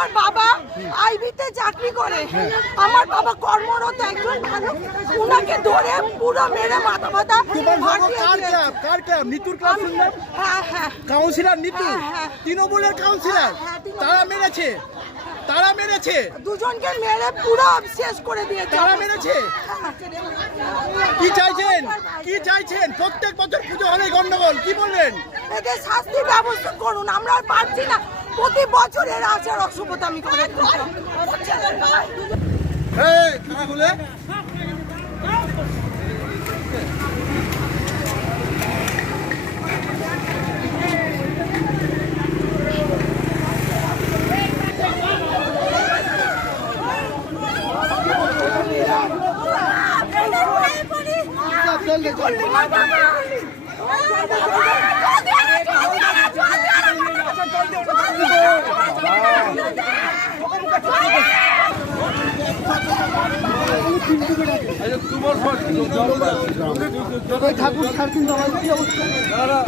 আমার বাবা আইবিতে চাকরি করে, আমার বাবা কর্মরত একজন মানুষ, উনাকে ধরে পুরো মেরে মাথা ব্যথা কাউন্সিলর নিতু তৃণমূলের কাউন্সিলর তারা মেরেছে দুজনকে মেরে পুরো শেষ করে দিয়েছে। তারা মেরেছে। কি চাইছেন প্রত্যেক বছর পুজো হলে গন্ডগোল, কি বলবেন? এদের শাস্তি ব্যবস্থা করুন, আমরা আর পারছি না, প্রতি বছর এরা আচার অশুভতামি করে। ঠাকুর সাড়ে 3টা বাজে কি অবস্থা? আমরা